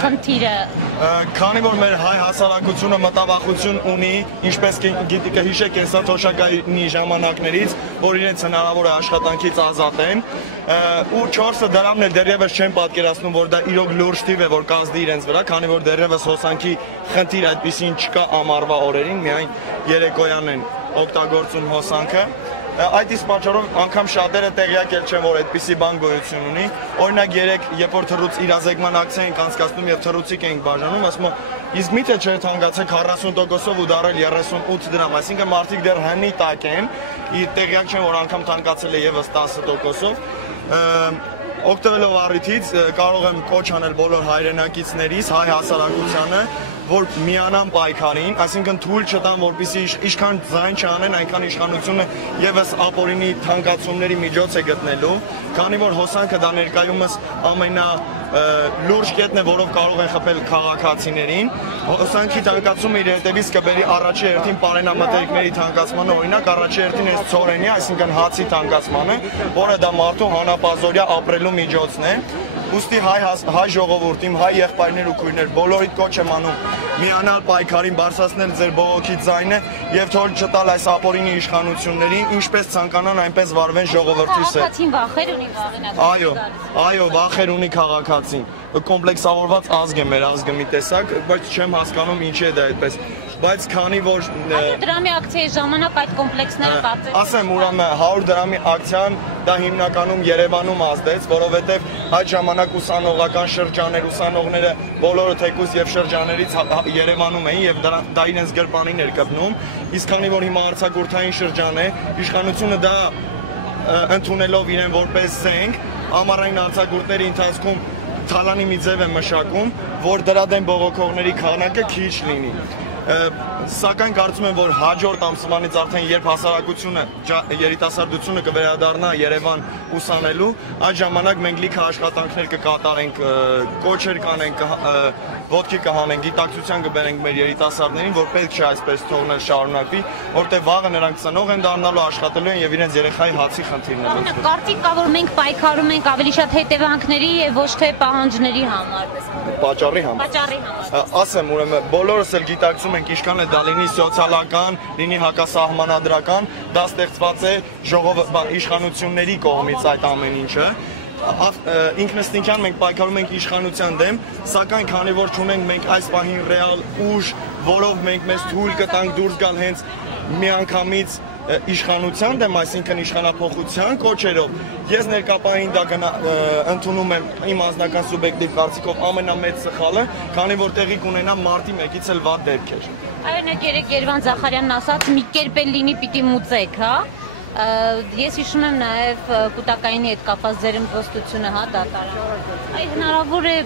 խնդիրը։ Քանի որ մեր հայ հասարակությունը մտավախություն ունի, ինչպես կհիշեք հեսա թոշակայինի ժամանակներից, որ իրենց հնարավոր է աշխատանքից ազատեն, ու 4-ը դրամն էլ դեռևս չեն պատկերացնում, որ դա իրոք լուրջ թիվ է, որ կազդի իրենց վրա, քանի որ դեռևս հոսանքի խնդիր այդպիսին չկա ամառվա օրերին, միայն երեկոյան են օգտագործում հոսանքը։ Այդ իսկ պատճառով անգամ շատերը տեղյակ էլ չեն, որ այդպիսի բան գոյություն ունի։ Օրինակ երբ որ թռուց իրազեկման ակցիա ենք անցկացնում եւ թռուցիկ ենք բաժանում, ասում իսկ միթե չէ թանկացեք 40%-ով ու դարել 38 դրամ, այսինքն մարդիկ դեռ հնի տակ են, տեղյակ չեն, որ անգամ թանկացել է եւս 10%-ով։ Օգտվելով առիթից կարող եմ կոչ անել բոլոր հայրենակիցներիս, հայ հասարակությանը, որ միանան պայքարին, այսինքն թույլ չտան, որպեսզի ինչքան ձայն չանեն, այնքան իշխանությունը եւս ապօրինի թանկացումների միջոց է գտնելու, քանի որ հոսանքը դա ներկայումս ամենալուրջ կետն է, որով կարող են խփել քաղաքացիներին։ Հոսանքի թանկացումը իր հետևից կբերի առաջի հերթին պարենամթերքների թանկացմանը, օրինակ առաջի հերթին այս ցորենի, այսինքն հացի թանկացմանը, որը դա մարդու հանապազորյա ապրելու միջոցն է։ Ուստի հայ ժողովուրդ, իմ հայ եղբայրներ ու քույրներ, բոլորիդ կոչ եմ անում միանալ պայքարին, բարձրացնել ձեր բողոքի ձայնը եւ թույլ չտալ այս ապօրինի իշխանություններին, ինչպես ցանկանան, այնպես վարվեն ժողովրդի հետ։ Քաղաքացին վախեր ունի վաղենակ։ Այո, վախեր ունի քաղաքացին։ Կոմպլեքսավորված ազգ է մեր ազգը մի տեսակ, բայց չեմ հասկանում ինչի է դա այդպես։ Բայց քանի որ 100 դրամի ակցիայի ժամանակ այդ կոմպլեքսները բացեցին։ Ասեմ, ուրեմն 100 դրամի ակցիան դա հիմնականում Երևանում ազդեց, որովհետև այդ ժամանակ ուսանողական շրջաններ, ուսանողները բոլորը թեկուզ եւ շրջաներից Երևանում էին եւ դա իրենց գրպանին էր կպնում, իսկ քանի որ հիմա արձակուրդային շրջան է, իշխանությունը դա ընդունելով իրեն որպես զենք, ամառային արձակուրդների ընթացքում թալանի մի ձև է մշակում, որ դրա դեմ բողոքողների քանակը քիչ լինի։ Սակայն կարծում եմ, որ հաջորդ ամսվանից արդեն երբ հասարակությունը, երիտասարդությունը կվերադառնա Երևան ուսանելու, այդ ժամանակ մենք լիքը աշխատանքներ կկատարենք, կոչեր կանենք, ոտքի կհանենք, գիտակցության կբերենք մեր երիտասարդներին, որ պետք չէ այսպես թողնել շարունակվի, որտեղ վաղը նրանք ծնող են դառնալու, աշխատելու են եւ իրենց երեխայի հացի խնդիրն է լուծվելու։ Կարծիք կա, որ մենք պայքարում ենք ավելի շատ հետևանքների եւ ոչ թե պահանջների համար։ Պատճառի համար։ Պատճառի համար։ Ասեմ, ուրեմն բոլորս էլ գիտակցում ենք ինչքան է դա լինի սոցիալական, լինի հակասահմանադրական, դա ստեղծված է իշխանությունների կողմից այդ ամեն ինչը։ Ինքնըստինքյան մենք պայքարում ենք իշխանության դեմ, սակայն քանի որ չունենք մենք այս պահին ռեալ ուժ, որով մենք մեզ թույլ կտանք դուրս գալ հենց միանգամից իշխանության դեմ, այսինքն իշխանափոխության կոչերով, ես ներկապային դա ընդունում եմ իմ անձնական սուբյեկտիվ կարծիքով ամենամեծ սխալը, քանի որ տեղի կունենա մարտի 1-ից էլ վատ դեպքեր։ Այո, երեք Երևան Զախարյանն ասաց, մի կերպ էլ լինի պիտի մուծեք, հա։ Ես հիշում եմ նաև կուտակայինի հետ կապված ձեր ըմբոստությունը, հա, դատարան։ Այ հնարավոր է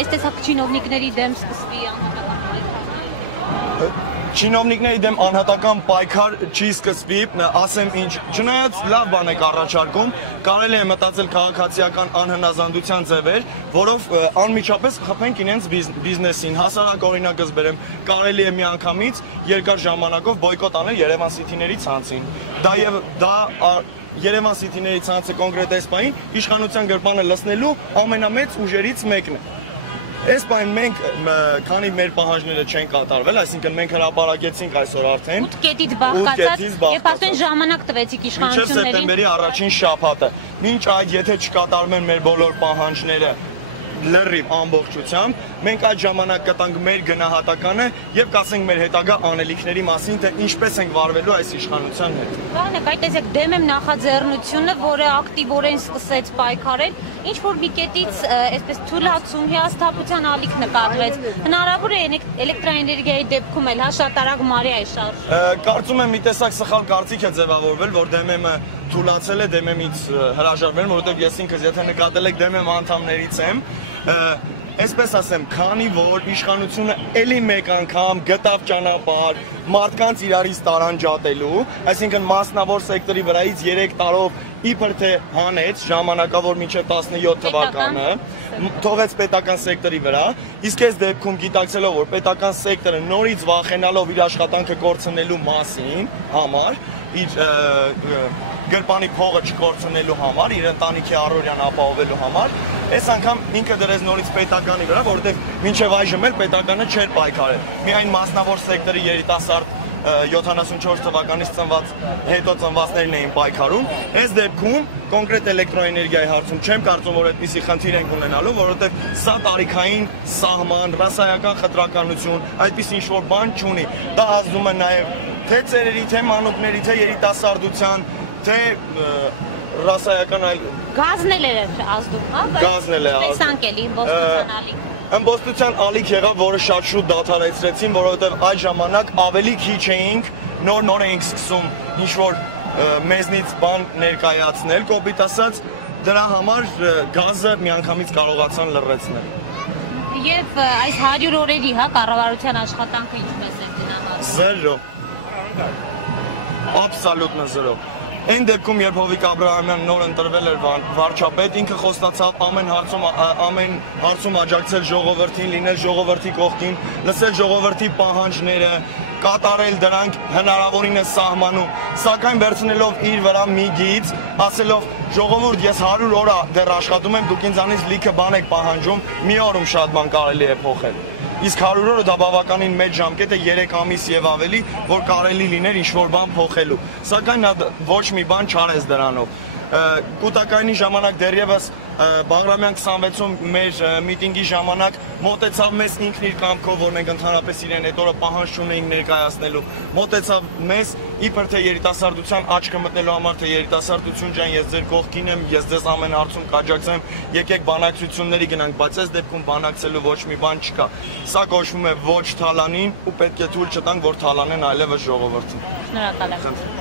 այս տեսակ չինովնիկների դեմ սկսվի անհատական պայքար։ Չինովնիկների դեմ անհատական պայքար չի սկսվի, ասեմ ինչ, չնայած լավ բան եք առաջարկում, կարելի է մտածել քաղաքացիական անհնազանդության ձևեր, որով անմիջապես խփենք իրենց բիզնեսին, հասարակ օրինակս բերեմ, կարելի է միանգամից երկար ժամանակով բոյկոտ անել Երևան Սիթիների ցանցին։ Դա Երևան Սիթիների ցանցը կոնկրետ այս պահին իշխանության գրպանը լցնելու ամենամեծ ուժերից մեկն է։ Այս պահին մենք, քանի մեր պահանջները չեն կատարվել, այսինքն մենք հրապարակեցինք այսօր արդեն 8 կետից բաղկացած եւ արդեն ժամանակ տվեցիք իշխանություններին։ Մինչև սեպտեմբերի առաջին շաբաթը։ Մինչ այդ եթե չկատարվեն մեր բոլոր պահանջները լրիվ ամբողջությամբ, մենք այդ ժամանակ կտանք մեր գնահատականը եւ կասենք մեր հետագա անելիքների մասին, թե ինչպես ենք վարվելու այս իշխանության հետ։ Բանեք, այդ տեսեք դեմ եմ նախաձեռնությունը, որը ակտիվորեն սկսեց պայքարել, ինչ որ մի կետից այսպես թույլատում հիասթափության ալիք նկատվեց։ Հնարավոր է էլեկտրաէներգիայի դեպքում էլ հա շատ արագ մարի է շարժ։ Կարծում եմ մի տեսակ սխալ կարծիք է ձևավորվել, որ դեմեմը թույլացել է դեմեմից հրաժարվել, որովհետև ես ինքս եթե նկատել եք դեմեմ անդամներից եմ, այսպես ասեմ, քանի որ իշխանությունը էլի մեկ անգամ գտավ ճանապարհ մարդկանց իրարից տարանջատելու, այսինքն մասնավոր սեկտորի վրայից 3 տարով իբր թե հանեց ժամանակավոր մինչև 17 թվականը, թողեց պետական սեկտորի վրա, իսկ այս դեպքում գիտակցելով, որ պետական սեկտորը նորից վախենալով իր աշխատանքը կորցնելու մասին համար, իր գրպանի փողը չկորցնելու համար, իր ընտանիքի առօրյան ապահովելու համար, Այս անգամ ինքը դրեց նորից պետականի վրա, որովհետև մինչև այժմ էլ պետականը չէր պայքարել։ Միայն մասնավոր սեկտորի երիտասարդ 74 թվականից ծնված հետո ծնվածներն էին պայքարում։ Այս դեպքում կոնկրետ էլեկտրոէներգիայի հարցում չեմ կարծում, որ այդպիսի խնդիր ենք ունենալու, որովհետև սա տարիքային սահման, ռասայական խտրականություն, այդպիսի ինչ-որ բան չունի։ Դա ազդում է նաև թե ծերերի, թե մանուկների, թե երիտասարդության, թե ռասայական այլ Գազն էլ էր ազդում, հա, Գազն էլ է ազդում։ Տեսանք էլի իմբոստության ալիք։ Ըմբոստության ալիք եղավ, որը շատ շուտ դադարեցրեցին, որովհետև այդ ժամանակ ավելի քիչ էինք, նոր էինք սկսում ինչ-որ մեզնից բան ներկայացնել, կոպիտ ասած, դրա համար գազը միանգամից կարողացան լռեցնել։ Եվ այս 100 օրերի, հա, կառավարության աշխատանքը ինչպես է դինամիկան։ Զերո։ Աբսոլյուտно զերո։ Այն դեպքում, երբ Հովիկ Աբրահամյանն նոր ընտրվել էր վարչապետ, ինքը խոստացավ ամեն հարցում աջակցել ժողովրդին, լինել ժողովրդի կողքին, լսել ժողովրդի պահանջները, կատարել դրանք հնարավորինս սահմանում, սակայն վերցնելով իր վրա մի գիծ, ասելով ժողովուրդ, ես 100 օր դեռ աշխատում եմ, դուք ինձանից լիքը բան եք պահանջում, մի օրում շատ բան կարելի է փոխել։ Իսկ 100 օրը դա բավականին մեծ ժամկետ է 3 ամիս եւ ավելի, որ կարելի լիներ ինչ-որ բան փոխելու։ Սակայն նա ոչ մի բան չարեց դրանով։ Կուտակայինի ժամանակ դեռևս Բաղրամյան 26-ում մեր միտինգի ժամանակ մոտեցավ մեզ ինքն իր կամքով, որ մենք ընդհանրապես իրեն այդ օրը պահանջ չունեինք ներկայացնելու։ Մոտեցավ մեզ իբր թե երիտասարդության աչքը մտնելու համար, թե երիտասարդություն ջան, ես ձեր կողքին եմ, ես ձեզ ամեն հարցում կաջակցեմ, եկեք բանակցությունների գնանք, բայց այս դեպքում բանակցելու ոչ մի բան չկա։ Սա կոչվում է ոչ թալանին ու պետք է թույլ չտանք, որ թալանեն այլևս ժողովրդին։ Շնորհակալ եմ։